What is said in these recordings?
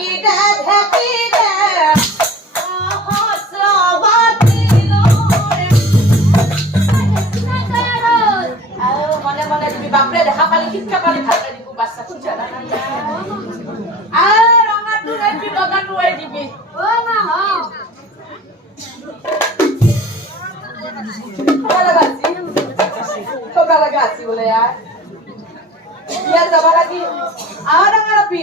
ঢাকিতে ঢাকিতে সহস্রবতী লয়। আৰু মনে মনে তুমি বাপৰে দেখা পালি শিক্ষা পালি ভালো পাই দিব বাচ্চা শুনছা না আৰু ৰঙাটো ৰাখি বগাটো ৰাই দিবি কবা লাগা আছি কবা লাগা আছি বোলে ইয়াৰ বিয়াত যাব লাগি আহ ডাঙৰ আপি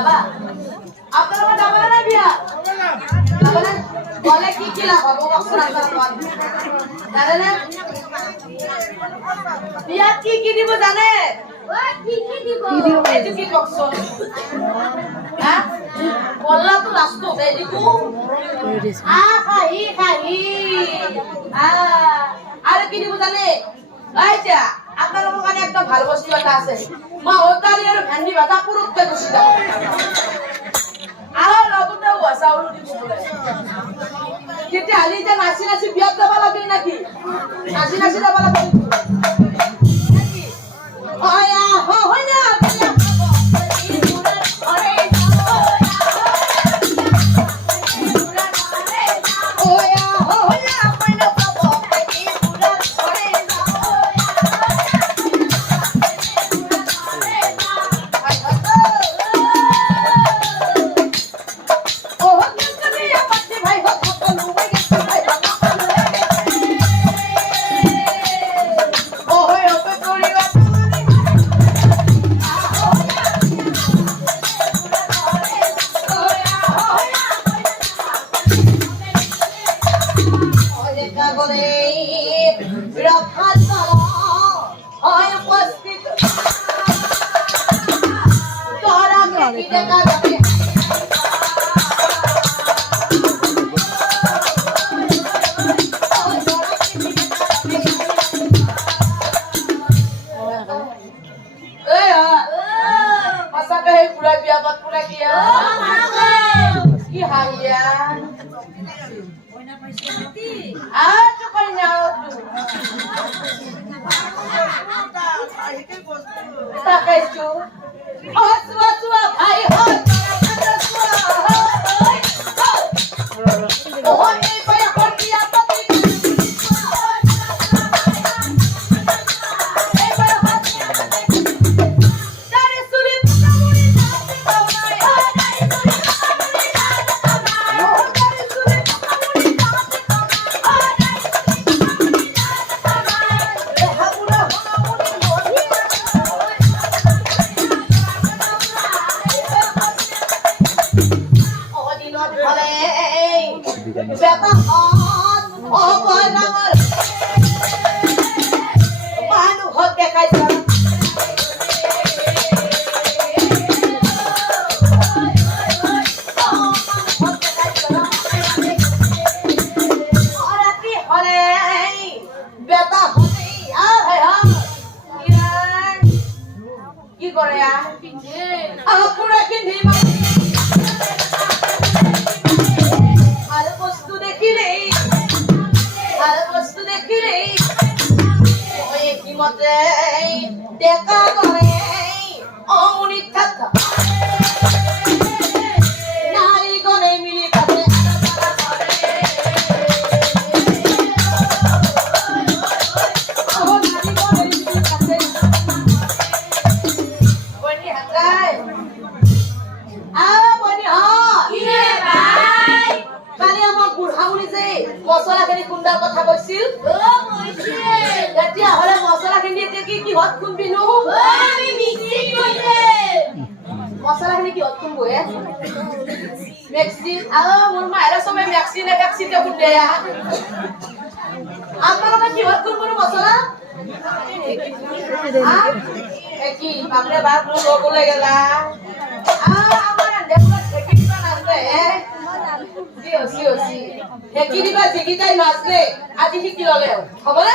যাবা আপোনালোকৰ যাবা না? বিয়া কি কি কি কি দিব জানে? এইটো কি কওকচোন হা? বল্লাটো লাষ্টত এইটো আ খাহি খাহি আ আৰু কি দিব জানে? আইতা আপোনালোকৰ কাৰণে একদম ভালো বস্তু এটা আছে। মাহৰ দালি আৰু ভেন্দি ভাজা 도시다. গুচি যাব আৰু লগতে উৱা চাউলো দিব বোলে তেতিয়াহ'লে এতিয়া নাচি নাচি বিয়াত যাব লাগিল নেকি নাচি নাচি যাব লাগিল নেকি? অয়া, হ, খাব। Tá, Caixão. Ó, খুন্দবো হে মেক্সি আৰু মোৰ মায়েৰে চবে মেক্সি নে মেক্সিতে খুন্দে আপোনালোকে কিহত খুন্দবো মছলা হা? এ কি বাপৰে বাপ মোৰ লগলৈ গেলা আহ, আমাৰ ৰান্ধেবোৰত ঢেঁকী দিবা নাজনে, হে? চি অ', চি অ', চি। ঢেঁকী দিবা যিকেইটাই নাজনে আজি শিকি ললে হ'বনে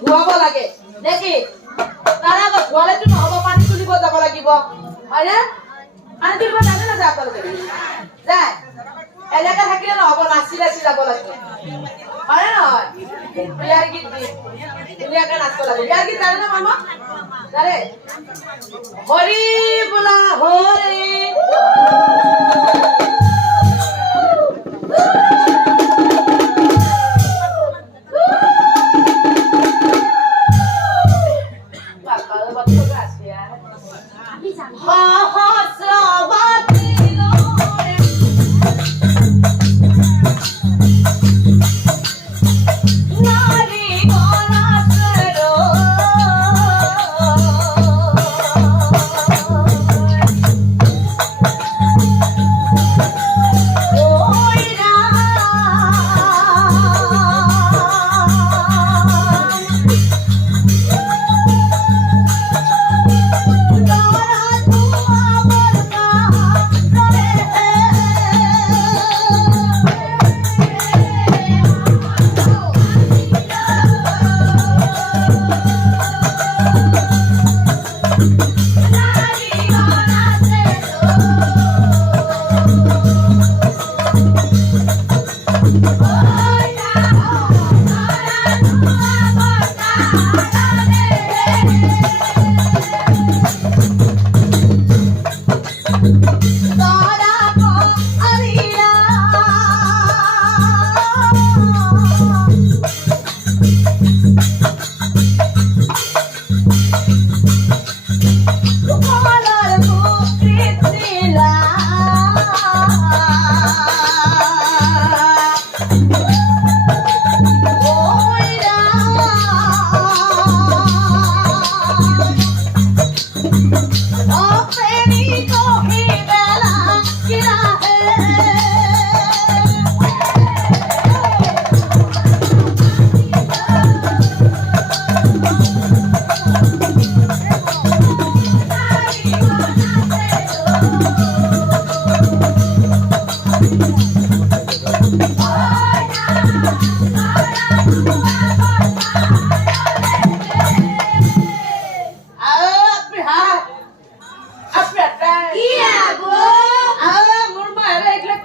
ধুৱাব লাগে। নেকি তাৰে আগত ধুৱালেতো নহ'ব, পানী তুলিব যাব লাগিব। হয়নে? পানী তুলিব জানে নাযায় আপোনালোকে যায়। এনেকে থাকিলে নহ'ব নাচি নাচি যাব লাগিব। হয়নে নহয়? বিয়াৰ গীত দি। ধুনীয়াকে নাচিব লাগে। বিয়াৰ গীত জানে না মামা? জানে? হৰি বোলা হৰি।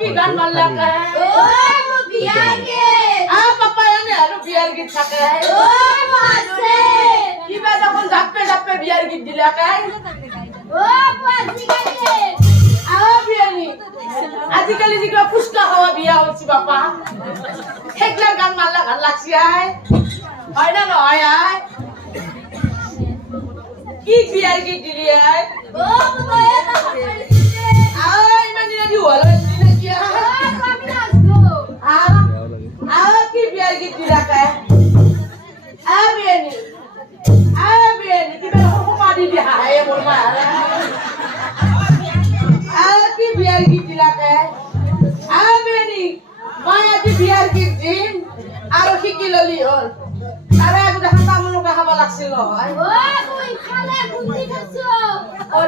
কি গান মারলা কে ও মো বিয়াগে আ পাপা এনে আৰু বিয়াৰ গীত থাকে। ও কিবা দেখোন জাপে জাপে বিয়াৰ গীত দিলা কে ও মো আজিকালি। আ বিয়ানি। আজিকালি যি কিবা ফুচকা খাৱা বিয়া হৈছে বাপা সেইগিলা গান মাৰলা ভালো লাগছি আই হয় না নহয় আই কি বিয়াৰ গীত দিলি আই ও মো দয়া না কৰিছে আই ইমান আহ কি বিয়াৰ গীত দিলা কে আহ বিয়ানি আহ বিয়ানি কিবা দেখোন সোপা দি দি হাঁহে মোৰ মায়ে কি কে আজি বিয়াৰ গীত দিম আৰু শিকি ললি হ'ল। তাৰে আগতে হাতা মুলুকা খাব লাগছিল। নহয় ও মো ইফালে গুটি খাইছো ও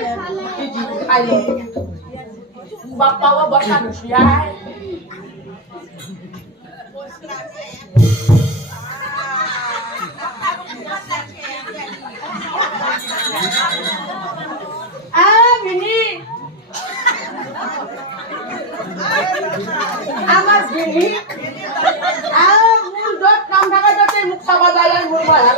ইফালে কি দি খাই ল বাপ্পাও বসা আমিনি আমার বিনি আর মূল দত নাম থাকা যাতে মুখ চাবা যায় আর মূল ভাড়া